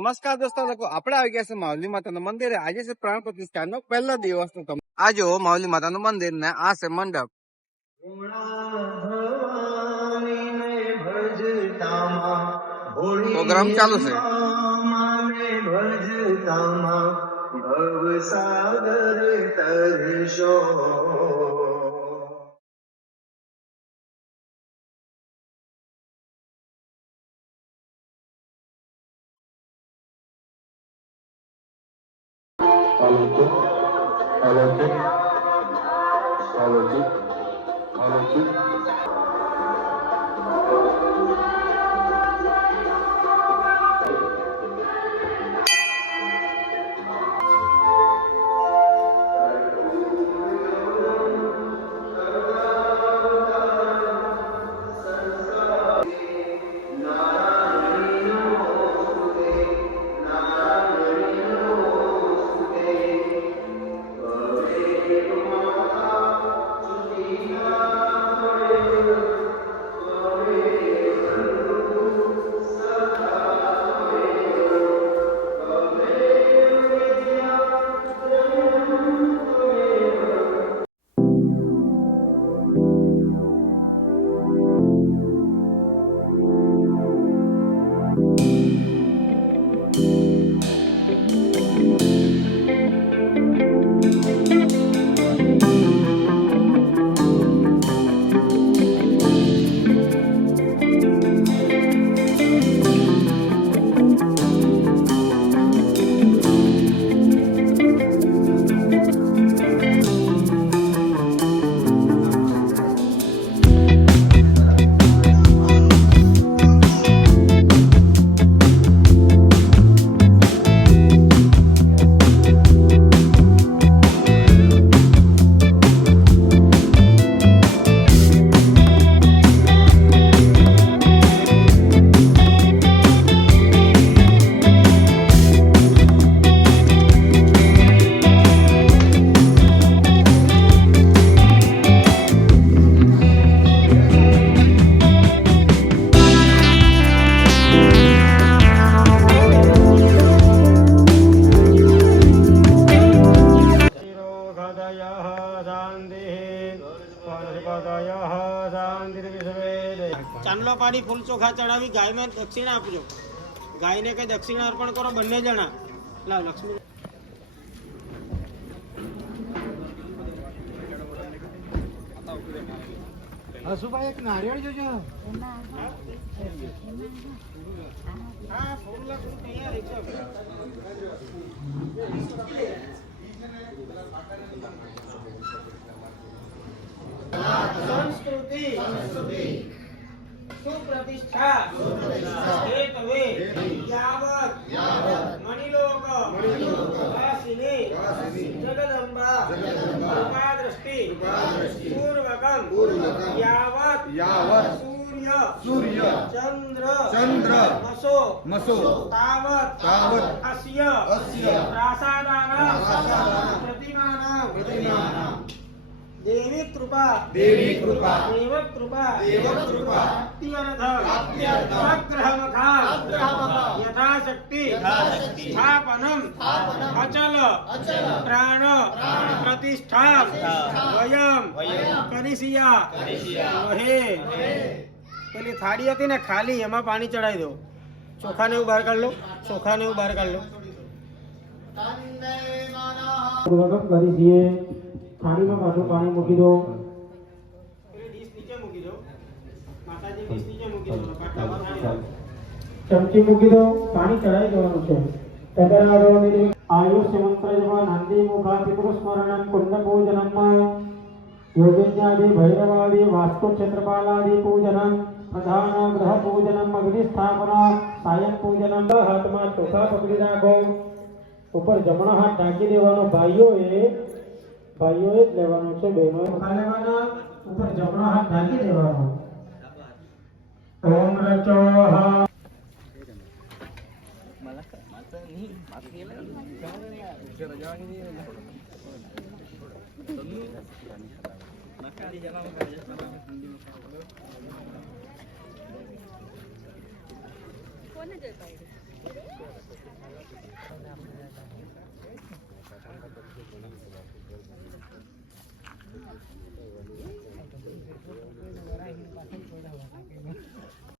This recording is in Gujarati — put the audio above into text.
નમસ્કાર દોસ્તો, આપણે આવી ગયા છે માવલી માતાનું મંદિર. આજે છે પ્રાણ પ્રતિષ્ઠાનો પહેલો દિવસ. આ જો માવલી માતાનું મંદિર ને આ છે મંડપ. પ્રોગ્રામ ચાલુ છે. ચાંદલો પાડી ફૂલ ચોખા ચડાવી ગાયને દક્ષિણા આપજો. ગાયને કઈ દક્ષિણા અર્પણ કરો બંને જણા. લાવ લક્ષ્મી. હસુભાઈ એક નારિયેળ જોજો. હા ફૂલ તૈયાર છે. સંસ્કૃતિ સુપ્રતિષ્ઠા હેતવે યાવત મણિલોક વાસિની જગદંબા કૃપા દ્રષ્ટિ પૂર્વકમ યાવત સૂર્ય ચંદ્ર મસો તાવત અસ્ય પ્રાસાદાનાં પ્રતિમાનાં દેવી કૃપા દેવ કૃપા યથાશક્તિ સ્થાપનમ અચલ પ્રાણ પ્રતિષ્ઠા વયમ કરીશિયા વહે. પેલી થાળી હતી ને ખાલી, એમાં પાણી ચડાવી દો. ચોખાને એવું બહાર કાઢ લો. કરી દઈએ. થાળીમાં પાછું પાણી મૂકી દો. ચમચી મૂકી દો. પાણી ચડાવી દેવાનું છે. આયુષ્ય મંત્ર નંદી મુખા પિતૃસ્મરણમ કુંડ પૂજનમ યોગિન્યાદિ ભૈરવાદિ વાસ્તુ ક્ષેત્રપાલાદિ પૂજનમ પ્રધાન ગ્રહ પૂજનમ અગ્નિ સ્થાપન સાયન પૂજનમ. હાથમાં ચોખા પકડી રાખો. ઉપર જમણો હાથ ઢાંકી દેવાનો. ભાઈઓએ જ લેવાનું છે. બહેનો લેવાના. ઉપર જમણો હાથ ઢાંકી દેવાનો. ઓમ રચોહ કોને જઈ પાડી